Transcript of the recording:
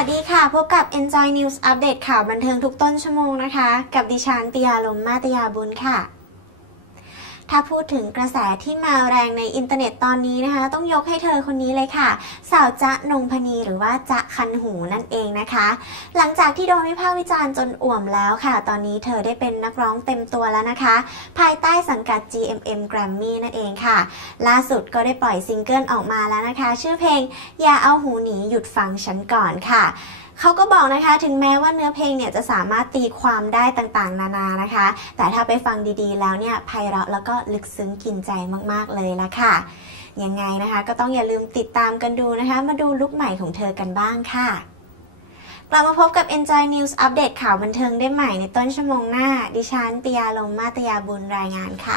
วัสดีค่ะ พบกับ Enjoy News อัปเดตข่าวบันเทิงทุกต้นชั่วโมงนะคะ กับดิฉันติยาลมมาติยาบุญค่ะ ถ้าพูดถึงกระแสที่มาแรงในอินเทอร์เน็ตตอนนี้นะคะ ต้องยกให้เธอคนนี้เลยค่ะ สาวจ๊ะนงพนีหรือว่าจ๊ะคันหูนั่นเองนะคะ หลังจากที่โดนวิพากษ์วิจารณ์จนอ่วมแล้วค่ะ ตอนนี้เธอได้เป็นนักร้องเต็มตัวแล้วนะคะ ภายใต้สังกัด GMM Grammy นั่นเองค่ะ ล่าสุดก็ได้ปล่อยซิงเกิลออกมาแล้วนะคะ ชื่อเพลงอย่าเอาหูหนีหยุดฟังฉันก่อนค่ะ เขาก็บอกนะคะถึงแม้ว่าเนื้อเพลงเนี่ยจะสามารถตีความได้ต่างๆ นานานะคะ แต่ถ้าไปฟังดีๆ แล้วเนี่ยไพเราะแล้วก็ลึกซึ้งกินใจมากๆเลยละค่ะ ยังไงนะคะก็ต้องอย่าลืมติดตามกันดูนะคะ มาดูลุคใหม่ของเธอกันบ้างค่ะกลับมาพบกับ Enjoy News อัปเดตข่าวบันเทิงได้ใหม่ในต้นชั่วโมงหน้า ดิฉันติยาลมมาตยาบุญรายงานค่ะ